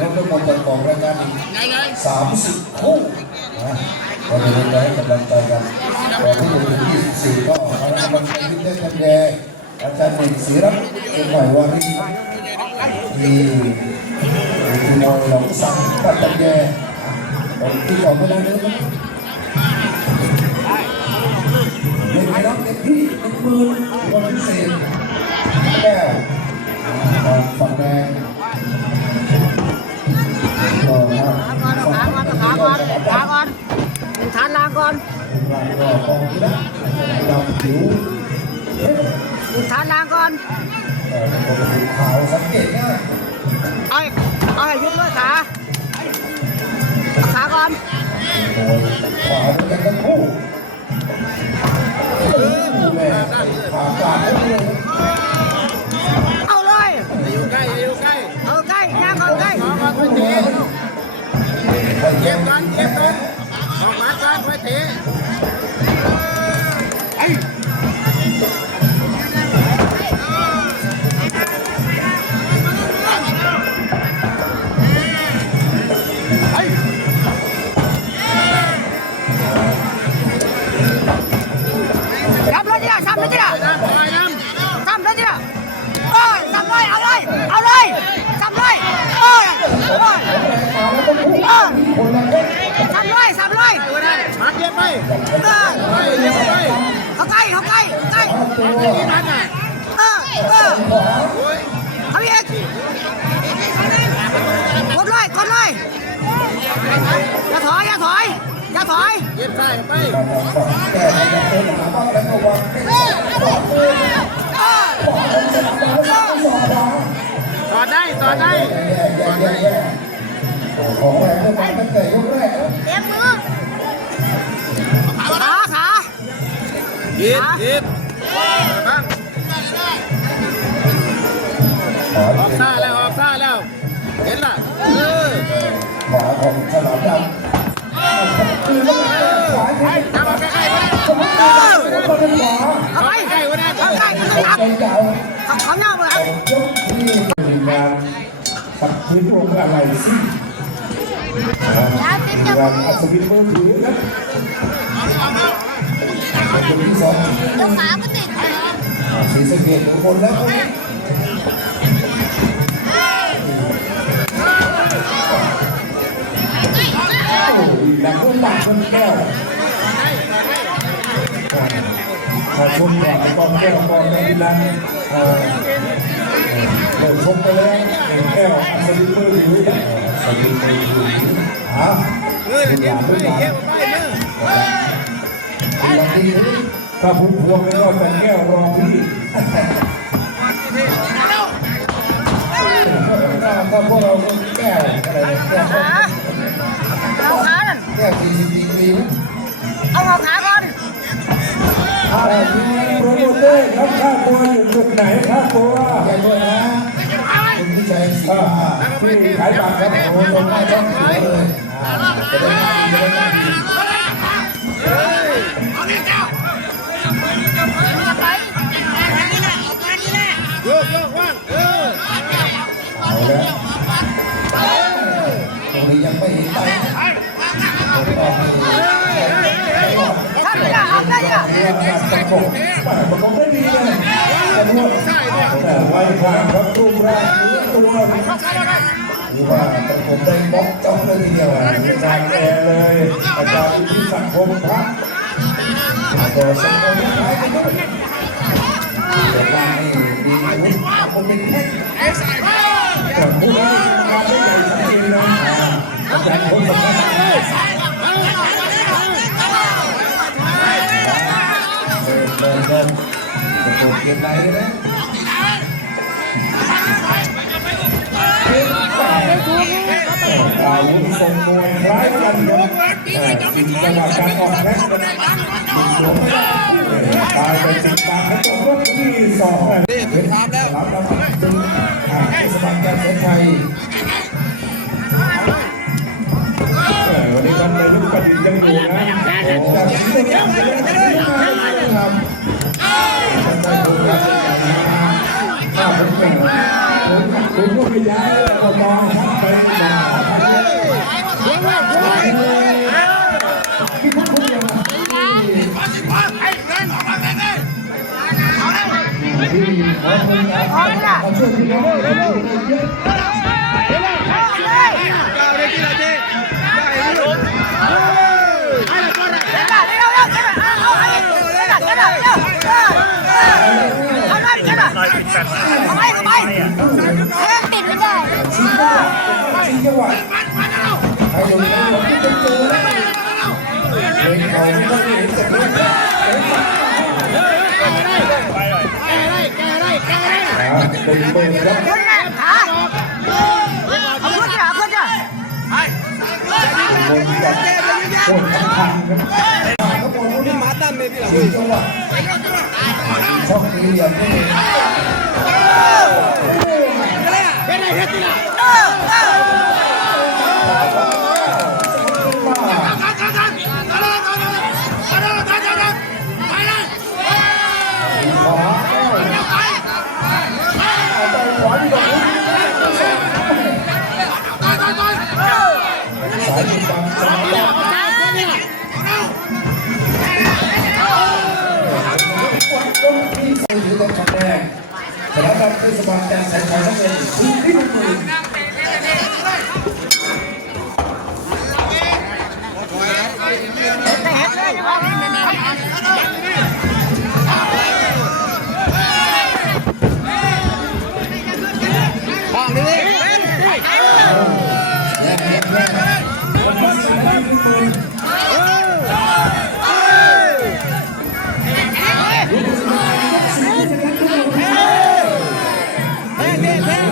ก็ต้องมาประกอบรายการอีก30 คู่นะก็จะได้กำลังใจกันก่อนที่จะถึง24ก็คณะกรรมการที่ได้คะแนนอาจารย์หนึ่งศรีรัตน์เป็นฝ่ายวารีที่มวยหลงสังปัตตานีที่ก่อนเวลาเดิมเล่นไม่รับเต็มที่10,000คนพิเศษแก้วฝั่งแดงขาก่อนฐานล่างก่อนฐานล่างก่อนขาวสังเกตง่ายเอาให้ยุบเลยขาก่อนขวาเป็นทั้งคู่แม่ขาการเลยเอาเลยอยู่ใกล้เอาใกล้ย่างเอาใกล้เก็บก่อนออกมาก่อนค่อยเตะทำเลยเนี่ยทำเลยเนี่ยทำเลยเนี่ยทำเลยเอาเลยทำเลยมาเก็บไปเขาใกล้เขาอีกกดเลยอย่าถอยเก็บใส่ไปต่อได้ของแรงมาตั้งแต่ยกแรกเตะมือขายิบบ้างออกซ่าแล้วเห็นล่ะขวาของฉลามดำจับมาใกล้ๆเอาไปใกล้ๆวันนั้นเขาเน่าเลยยกที่งานสักพื้นวงอะไรสิงานอัศวินมือถือนะคนที่สองเดี๋ยวขาก็ติดสีสะเกดทุกคนแล้วหลังคนหลังคนแก้วขอบคุณก่อนกองแก้วกองในนันเดินชมไปแล้วแก้วอัศวินมือถืออัศวินมือถือคุณหลานถ้าพุ่งพวงก็แต่แก้วรองพี่ถ้าพวกเราแก้วอะไรแก้วแก้ว40 ปีเอาขาก่อนทีมโปรโมเตอร์ครับค่าตัวอยู่จุดไหนค่าตัวแก้ด้วยนะคุณพิชัยศรีที่ขายบัตรครับโอ้โหตรงหน้าช่องเลยจะได้ดีโยกว่างเอาแล้วตรงนี้ยังไม่เห็นไปมันก็ไม่ดีเลยแต่ไว้ข้างครับรูปร่างตัวหรือว่าผมได้บล็อกจ้องเลยทีเดียวอาจารย์แอร์เลยอาจารย์ที่สังคมพระแต่สังคมท้ายกันด้วยแต่ว่านี่มีอาวุธคนเป็นแค่แต่ผู้นี้มาได้ใหญ่สังเกตนะอาจารย์คนสำคัญเดินจะโดดเกมไหนเลยอาวุธทรงมวยคล้ายกันครับจินตนาการออกแม็กซ์กันตายไปสิบปากแล้วก็รถที่2นี่เป็นทำแล้วรับจึงเทศบาลการเมืองไทยวันนี้ก็เลยลูกกระดิ่งยังอยู่นะจากที่ตัวอย่างจะได้ทำคุณก็ไปย้ายแล้วก็มองครับไป พอที่ละ มาช่วยพี่น้องเร็ว ก้าวเลยที่ไหนเจ๊ได้ลูกติดไม่ได้ ชี้จังหวะใครอยู่ในหลงที่จะเจอแล้วเล็งเขาก็ไม่เห็นจะเล่นเป็นเบอร์ครับ ขึ้นแม่ขาเอาขึ้นจ้ะขึ้นจ้ะ วนกับโคนทางครับบอลนี่มาตั้มเลยพี่หลังจังหวะช่องนี้อย่างนี้เป็นไรเฮ็ดที่ไหนสายจิตบังสายต้นที่ใส่ถือแต่คะแนนสำหรับเทศบาลการใส่ไทยทั้งเป็นทีมที่1 0,000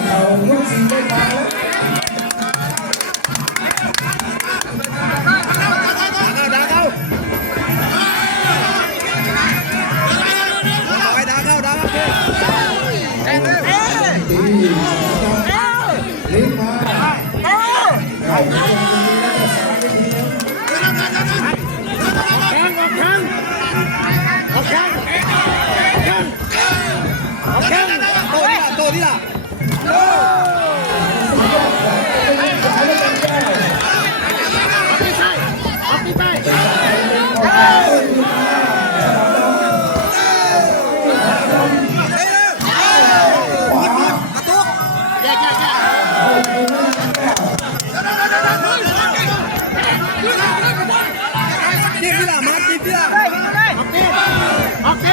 เอาลูกศิษย์ได้มาดีรีบมาตัวนี่ล่ะกินที่ล่ะมากินที่ล่ะโอเค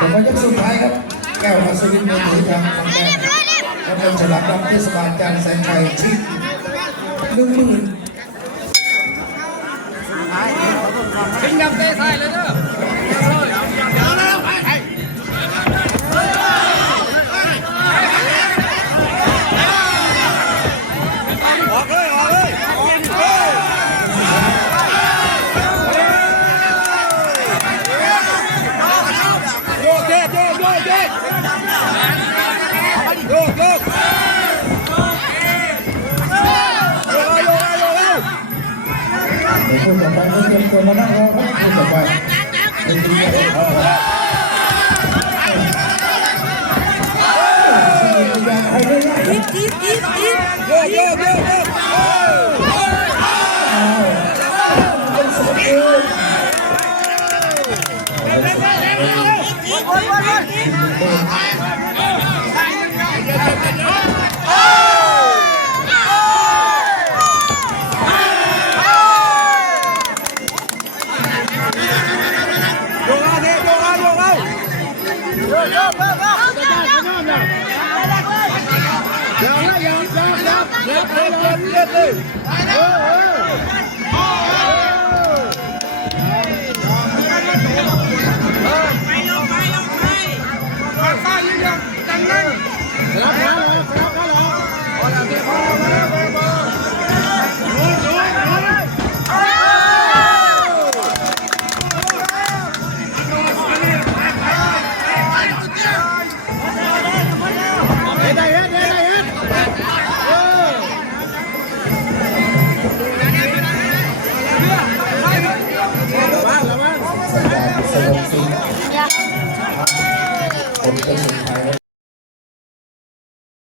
ผมก็ยกสุดท้ายครับแก้วอัศวินเมืองหลวงจากขอนแก่นและเป็นฉลากรับเทศบาลการแสนชัยที่10,000ทิ้งดำเตะใส่เลยเด้อออกเลยโยกเคนต่อไปเขาเตรียมตัวมานั่งรอครับคนต่อไปเป็นทีมใหญ่เอาโยก สัญญาณสงบสุขคนเป็นสุดท้ายแล้ว